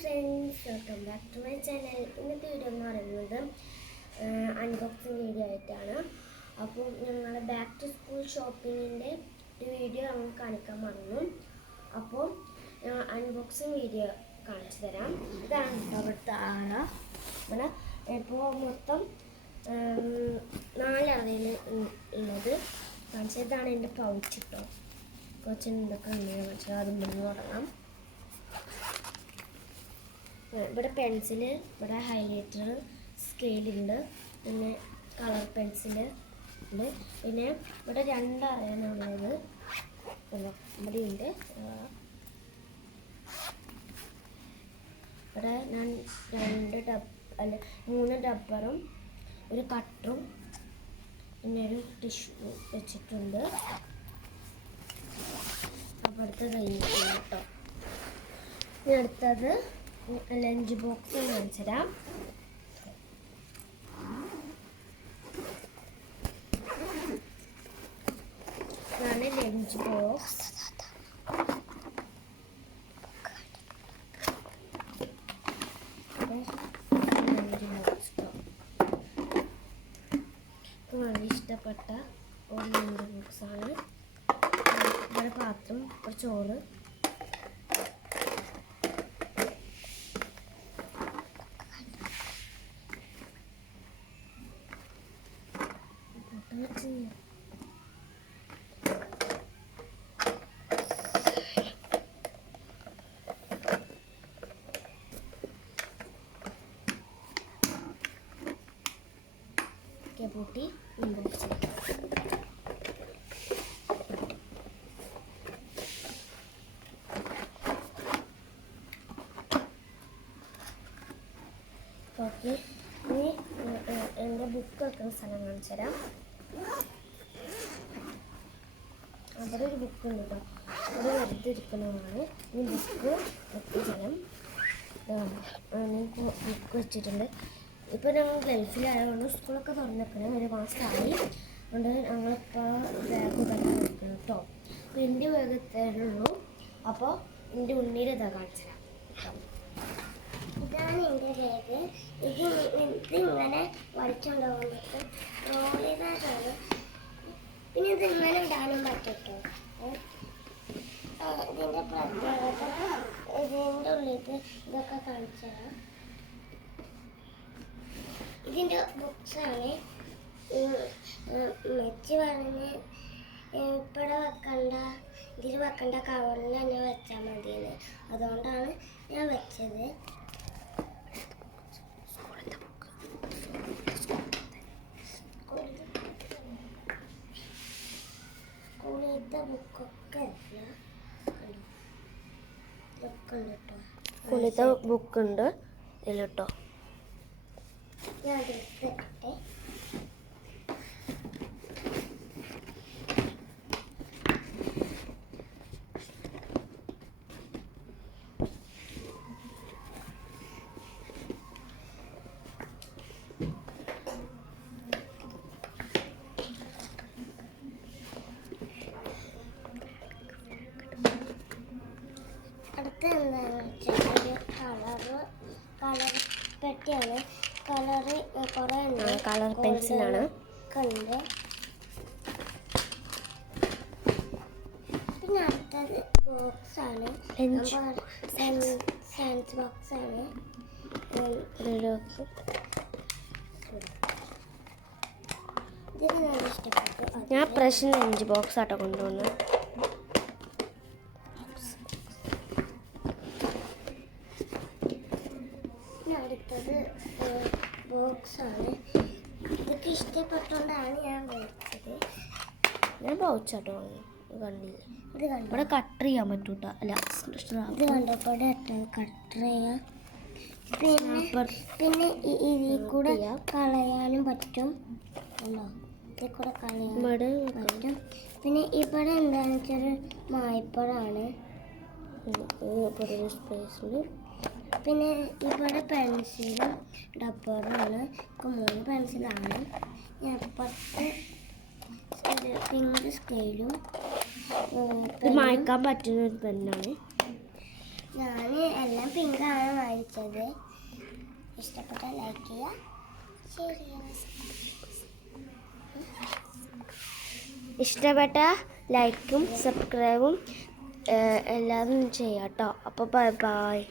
Friends, welcome back to my channel. ഇന്നത്തെ video എന്ന് പറയുന്നത് അൺബോക്സിങ് വീഡിയോ ആയിട്ടാണ്. അപ്പോൾ ഞങ്ങൾ ബാക്ക് ടു സ്കൂൾ ഷോപ്പിങ്ങിൻ്റെ ഒരു വീഡിയോ ഞങ്ങൾ കാണിക്കാൻ മറന്നു. അപ്പോൾ അൺബോക്സിങ് വീഡിയോ കാണിച്ചു തരാം. ഇതാണ് അവിടുത്തെ ആള്. ഇവിടെ ഇപ്പോൾ മൊത്തം 4 അറയിൽ ഉള്ളത് കാണിച്ചതാണ്. എൻ്റെ പൗച്ച് കേട്ടോ. കുറച്ച് എന്തൊക്കെ ഉണ്ട് കാണിച്ചാൽ അത് മുന്നേ തുടങ്ങാം. ഇവിടെ പെൻസില്, ഇവിടെ ഹൈലൈറ്റർ, സ്കെയിലുണ്ട്, പിന്നെ കളർ പെൻസില് ഉണ്ട്. പിന്നെ ഇവിടെ 2 അറയാണുള്ളത്. ഇവിടെ ഉണ്ട്. ഇവിടെ ഞാൻ 3 ഡബ്ബറും ഒരു കട്ടറും പിന്നെ ഒരു ടിഷ്യൂ വെച്ചിട്ടുണ്ട്. അപ്പോൾ അടുത്തത് കഴിഞ്ഞിട്ടുണ്ട് കേട്ടോ. ഇനി അടുത്തത് ലഞ്ച് ബോക്സ് കാണിച്ചു തരാം. ഇതാണ് ലഞ്ച് ബോക്സ്. വളരെ ഇഷ്ടപ്പെട്ട ഒരു ലഞ്ച് ബോക്സാണ്. ഇവിടെ പാത്രം, ഒരു ചോറ്, പൂട്ടി ഇൻബോക്സ്. ഓക്കെ, ഇനി എൻ്റെ ബുക്ക് വെക്കുന്ന സ്ഥലം കാണിച്ചു തരാം. അവിടെ ഒരു ബുക്ക് ഉണ്ട് കേട്ടോ. അവിടെ വെറുതെ ഇരിക്കുന്നതാണ്. ഈ ബുക്ക് വെക്കുന്ന സ്ഥലം. ബുക്ക് വെച്ചിട്ടുണ്ട്. ഇപ്പോൾ ഞങ്ങൾ ഗൾഫിലായതുകൊണ്ട് സ്കൂളൊക്കെ തുറന്നിരിക്കണം. 1 മാസമായി. അതുകൊണ്ട് ഞങ്ങളിപ്പോൾ ബാഗ് തന്നെ വെക്കണം കേട്ടോ. അപ്പോൾ എൻ്റെ വേഗത്തേയുള്ളൂ. അപ്പോൾ എൻ്റെ ഉണ്ണിയുടെ ഇതാ കാണിച്ചു തരാം. ഇതാണ് എൻ്റെ ബാഗ്. ഇതിങ്ങനെ വലിച്ചുകൊണ്ട് വന്നിട്ട് റോളിലാണ്. പിന്നെ ഇതിങ്ങനെ ഇടാനും പറ്റും. ഇതിൻ്റെ പ്രത്യേകത ഇതിൻ്റെ ഉള്ളിൽ ഇതൊക്കെ കാണിച്ചു തരാം. ഇതിൻ്റെ ബുക്സാണ്. മെച്ചി പറഞ്ഞ് ഇവിടെ വെക്കണ്ട, ഇതിൽ വെക്കണ്ട, കവറിൽ തന്നെ വെച്ചാൽ മതിയെന്ന്. അതുകൊണ്ടാണ് ഞാൻ വെച്ചത്. സ്കൂളിലത്തെ ബുക്കൊക്കെ സ്കൂളിലത്തെ ബുക്കുണ്ട് ഇതിൽ കേട്ടോ. ഞാൻ എടുത്തിട്ടെ അടുത്ത എന്താണെന്ന് വെച്ചാൽ കളർ പെട്ടിയാണ്. കളറ് കുറേ ഉണ്ട്. കളർ പെൻസിലാണ് കണ്ട്. പിന്നെ അടുത്തത് ബോക്സാണ്. സയൻസ് ബോക്സാണ്. ഇതൊക്കെ നല്ല ഇഷ്ടപ്പെട്ടു. ഞാൻ പ്രശ്നം ലഞ്ച് ബോക്സ് ആട്ടോ കൊണ്ടുവന്നത്. അടുത്തത് ബോക്സാണ്. ഇതൊക്കെ ഇഷ്ടപ്പെട്ടുകൊണ്ടാണ് ഞാൻ മേടിച്ചത്. ഞാൻ പൗച്ചാട്ടോ കണ്ടില്ല. ഇത് കണ്ടു. ഇവിടെ കട്ടർ ചെയ്യാൻ പറ്റൂട്ട. അല്ല, ഇത് കണ്ടപ്പോൾ കട്ടർ ചെയ്യാം. പിന്നെ ഇതിൽ കൂടെ കളയാനും പറ്റും. ഇതിൽ കൂടെ കളയാൻ പറ്റും. പിന്നെ ഇവിടെ എന്താണെന്ന് വെച്ചാൽ മായ്പഴമാണ്. സ്പേസിൽ പിന്നെ ഇവിടെ പെൻസിലും ഡബ്ബറുമാണ്. 3 പെൻസിലാണ്. ഞാൻ അപ്പുറത്ത് പിങ്ക് സ്കെയിലും മായ്ക്കാൻ പറ്റുന്ന ഒരു പെന്നാണ്. ഞാൻ എല്ലാം പിങ്കാണ് വാങ്ങിച്ചത്. വെച്ചത്. ഇഷ്ടപ്പെട്ട ലൈക്ക് ചെയ്യുക, ഷെയർ ചെയ്യുക. ഇഷ്ടപ്പെട്ട ലൈക്കും സബ്സ്ക്രൈബും എല്ലാവരും ചെയ്യാം കേട്ടോ. അപ്പോൾ ബൈ ബൈ.